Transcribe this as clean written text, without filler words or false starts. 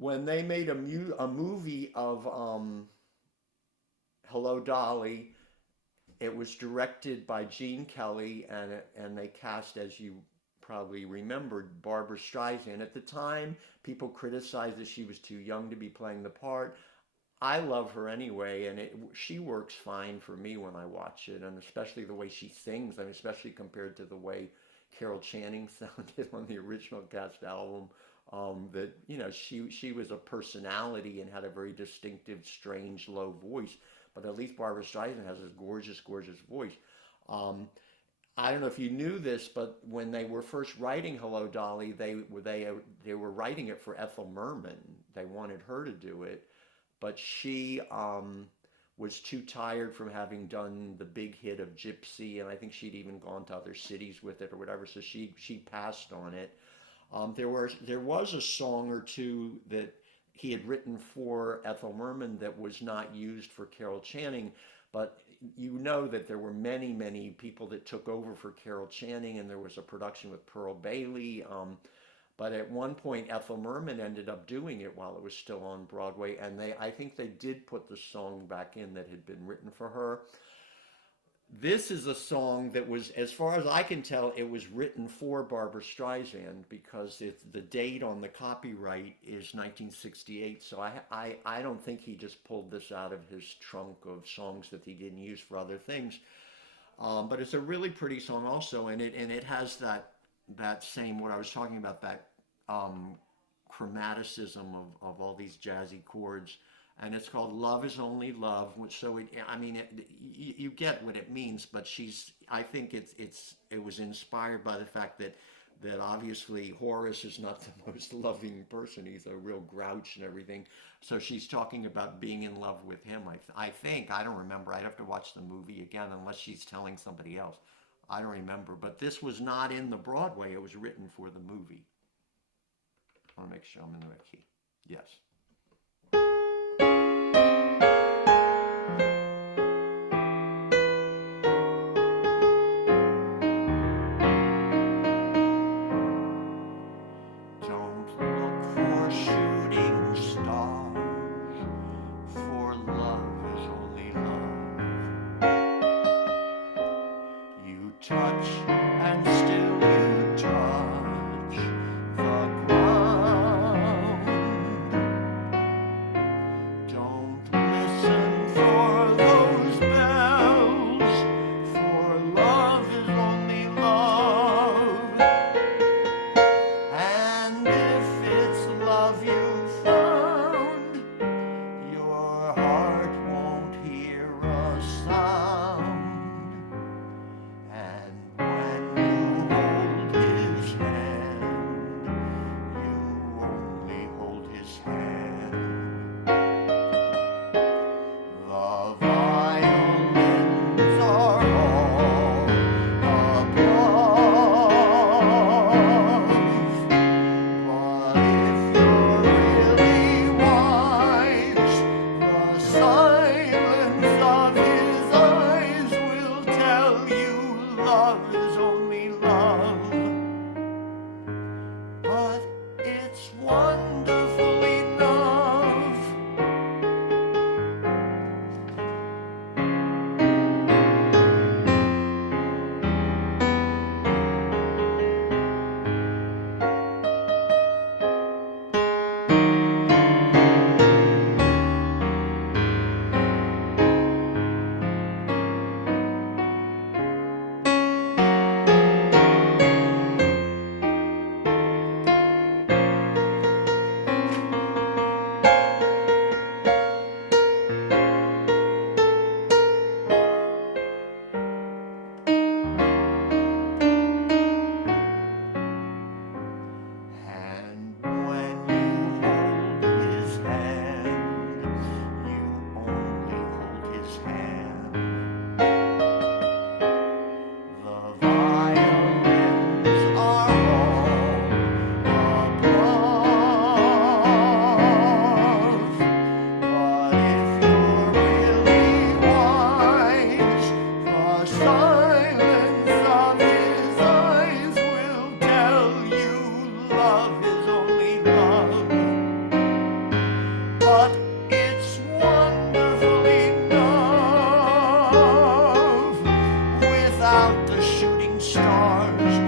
when they made a movie of Hello Dolly, it was directed by Gene Kelly, and they cast, as you probably remembered, Barbara Streisand. At the time, people criticized that she was too young to be playing the part. I love her anyway, and she works fine for me when I watch it, and especially the way she sings. I mean, especially compared to the way Carol Channing sounded on the original cast album. That she was a personality and had a very distinctive, strange, low voice. But at least Barbara Streisand has this gorgeous, gorgeous voice. Um, I don't know if you knew this, but when they were first writing Hello Dolly, they were writing it for Ethel Merman. They wanted her to do it, but she was too tired from having done the big hit of Gypsy, and I think she'd even gone to other cities with it or whatever. So she passed on it. There was a song or two that he had written for Ethel Merman that was not used for Carol Channing, but you know that there were many, many people that took over for Carol Channing, and there was a production with Pearl Bailey. But at one point, Ethel Merman ended up doing it while it was still on Broadway, and I think they did put the song back in that had been written for her. This is a song that was, as far as I can tell, it was written for Barbara Streisand because the date on the copyright is 1968. So I don't think he just pulled this out of his trunk of songs that he didn't use for other things. But it's a really pretty song also, and it has that same, what I was talking about, that chromaticism of all these jazzy chords, and it's called "Love Is Only Love." So I mean, you get what it means, but I think it was inspired by the fact that obviously Horace is not the most loving person. He's a real grouch and everything. So she's talking about being in love with him. I think, I don't remember. I'd have to watch the movie again unless she's telling somebody else. I don't remember. But this was not in the Broadway. It was written for the movie. I want to make sure I'm in the right key. Yes. Don't look for shooting stars, for love is only love. You touch and still you touch the ground. Don't listen for those bells, for love is only love. And if it's love you found, your heart won't hear a sound. And when you hold his hand, you only hold his hand. The violins are all above, but if you're without the shooting stars.